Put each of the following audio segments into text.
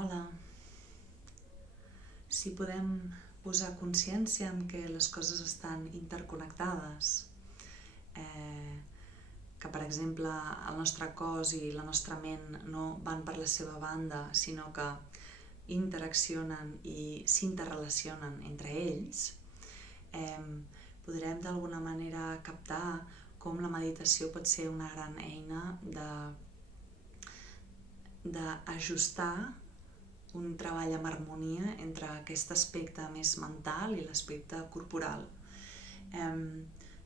Hola. Si podem posar consciència en que les coses estan interconnectades, que per exemple el nostre cos i la nostra ment no van per la seva banda, sinó que interaccionen i s'interrelacionen entre ells, podrem d'alguna manera captar com la meditació pot ser una gran eina d'ajustar un treball amb harmonia entre aquest aspecte més mental i l'aspecte corporal.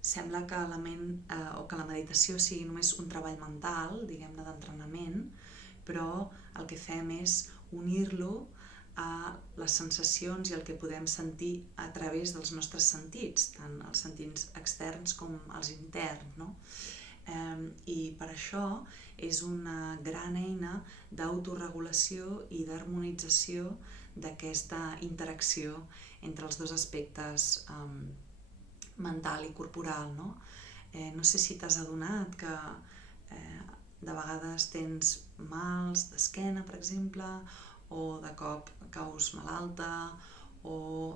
Sembla que la ment o que la meditació sigui només un treball mental, diguem-ne d'entrenament, però el que fem és unir-lo a les sensacions i el que podem sentir a través dels nostres sentits, tant els sentits externs com els interns, no? I per això és una gran eina d'autoregulació i d'harmonització d'aquesta interacció entre els dos aspectes mental i corporal, no? No sé si t'has adonat que de vegades tens mals d'esquena, per exemple, o de cop caus malalta, o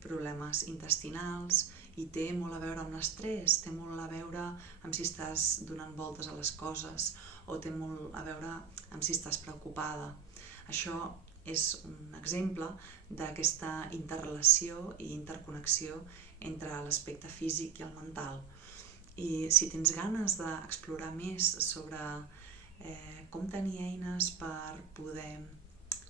problemes intestinals, i té molt a veure amb l'estrès, té molt a veure amb si estàs donant voltes a les coses o té molt a veure amb si estàs preocupada. Això és un exemple d'aquesta interrelació i interconnexió entre l'aspecte físic i el mental. I si tens ganes d'explorar més sobre com tenir eines per poder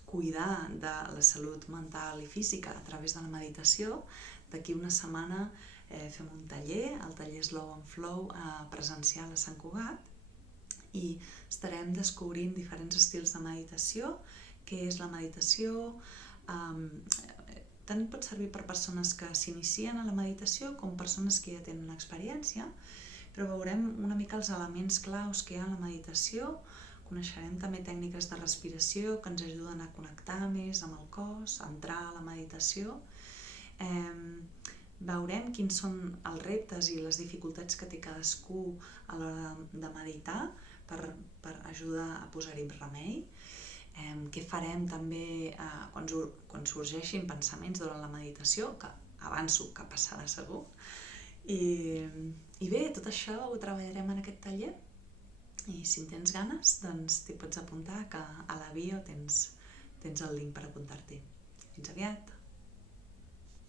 cuidar de la salut mental i física a través de la meditació, d'aquí una setmana fem un taller, el taller Slow and Flow presencial a Sant Cugat, i estarem descobrint diferents estils de meditació, què és la meditació. Tant pot servir per persones que s'inicien a la meditació com persones que ja tenen experiència, però veurem una mica els elements claus que hi ha en la meditació. Coneixerem també tècniques de respiració que ens ajuden a connectar més amb el cos, a entrar a la meditació. Veurem quins són els reptes i les dificultats que té cadascú a l'hora de meditar per ajudar a posar-hi remei. Què farem també quan sorgeixin pensaments durant la meditació, que avanço que passarà segur. I bé, tot això ho treballarem en aquest taller, i si en tens ganes, doncs t'hi pots apuntar, que a la bio tens el link per apuntar-t'hi. Fins aviat!